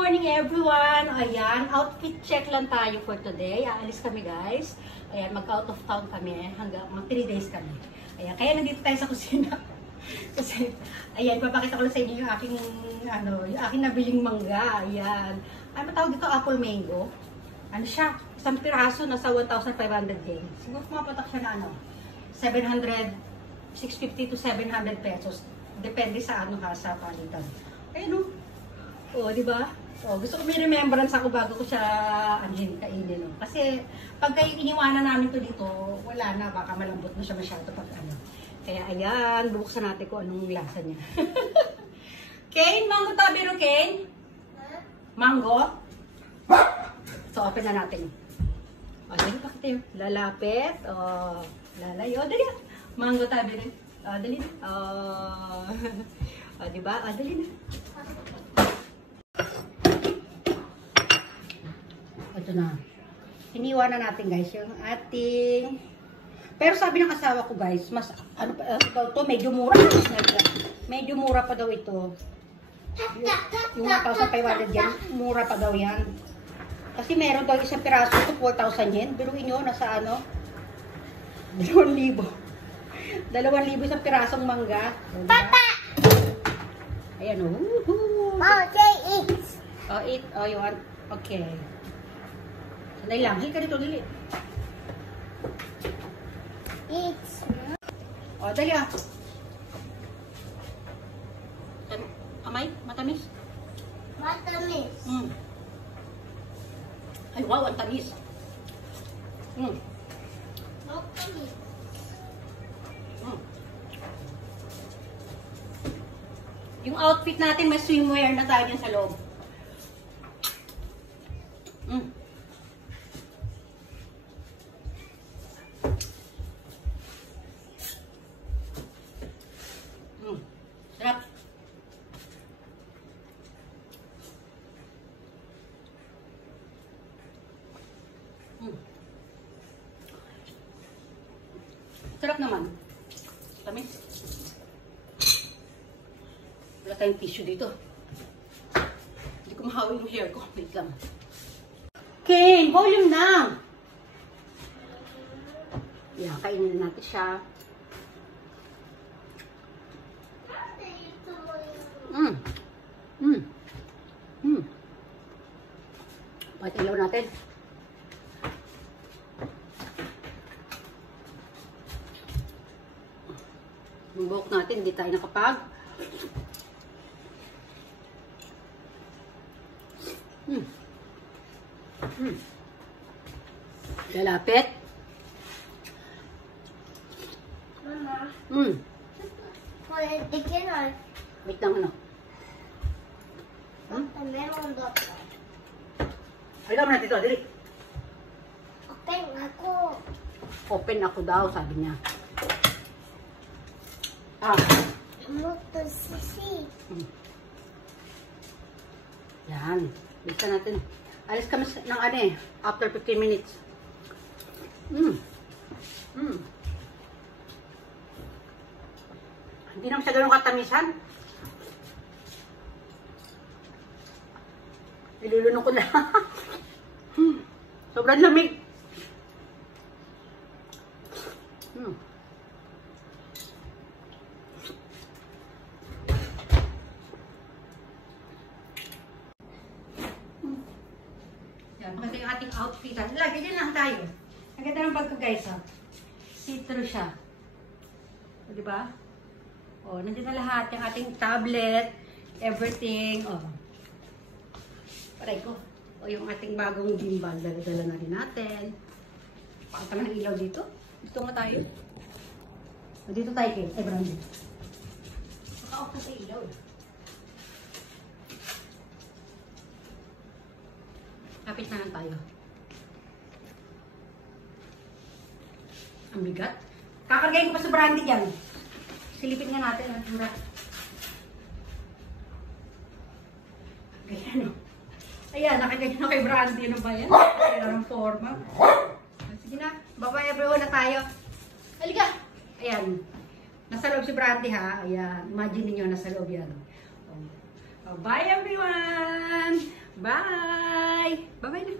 morning everyone! Ayan, outfit check lang tayo for today. Aalis kami guys. Ayan, mag-out of town kami. Hanggang 3 days kami. Ayan, kaya nandito tayo sa kusina. Kasi, ayan, papakita ko lang sa inyo yung aking, yung aking nabiling mangga. Ayan. Ano tawag dito? Apple mango. Ano siya? Isang piraso nasa 1,500 yen. Siguro pumapatak siya na 650 to 700 pesos. Depende sa sa palitan. Ayun di ba? Gusto ko may remembrance ako bago ko siya kainin. Kasi pag kayo iniwanan namin to dito, wala na, baka malambot na siya masyado pag Kaya ayan, bubuksan natin kung anong lasa niya. Kane, mango tabiro, Kane? Mango? So, open na natin. Dali pa kayo. Lalapit. Lalayo. Dali. Mango tabiro. Dali na. Diba? Dali na. Ito na. Iniwan na natin guys yung ating... Pero sabi ng asawa ko guys, mas to medyo mura. Medyo mura pa daw ito. Yung 1,500 yen, mura pa daw yan. Kasi meron daw isang piraso ito, 4,000 yen. Biruin nyo, nasa 2,000. 2,000 isang pirasong mangga. Papa! Ayan eat. Eat. You want? Okay. Sanay lang. Hika dito, dali. Eat. Dali Amay? Matamis? Matamis. Ay, wow, ang tamis. Matamis. Yung outfit natin, may swimwear na tayo dyan sa loob. Sarap. Sarap naman. Tamis. Wala tayong tissue dito. Hindi ko mahawi yung hair ko. Wait lang. Kane, volume na! Yan, kainin na natin siya. Bakit ilaw natin? Yung buhok natin, hindi tayo nakapag. Lalapit. Mama. Wait lang Meron doon. Alam mo natin ito, dali. Open ako. Open ako daw, sabi niya. Muto sisi. Yan. Bisa natin. Alis kami ng after 15 minutes. Hindi naman siya ganun katamisan. Nilulunok ko na. Sobrang lamig. Yan, maganda yung ating outfit. Lagi din lang tayo. Ang ganda ng bag ko guys. See-through siya. Diba? Nandito na lahat. Yung ating tablet, everything. Paray ko. Yung ating bagong gimbal. Dala-dala na rin natin. Pakita mo ng ilaw dito. Dito nga tayo. Dito tayo kayo. Ay, Brandon. Maka-off na sa ilaw. Kapit na lang tayo. Ang bigat. Kakargayin ko pa sa Brandy dyan. Silipin nga natin ang tura. Ganyan Ayan, nakaganyan na kay Brandy. Ano ba yan? Kaya ng forma. Sige na. Bye-bye everyone na tayo. Halika. Ayan. Nasa loob si Brandy ha. Ayan. Imagine niyo nasa loob yan. Bye everyone. Bye! Bye-bye na.